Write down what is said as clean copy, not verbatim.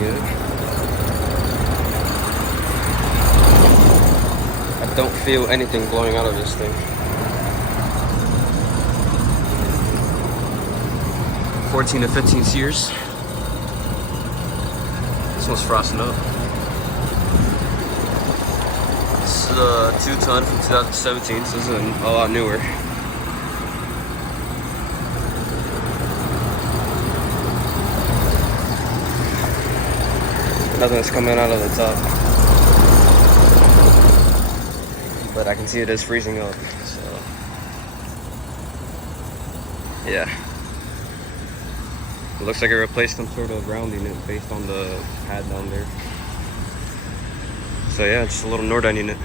yet. I don't feel anything blowing out of this thing. 14 to 15 sears. This one's frosting up. This is a 2-ton from 2017, so this is a lot newer. Nothing's coming out of the top, but I can see it is freezing up, so yeah. It looks like I replaced some sort of grounding it based on the pad down there. So yeah, just a little Nordyne unit.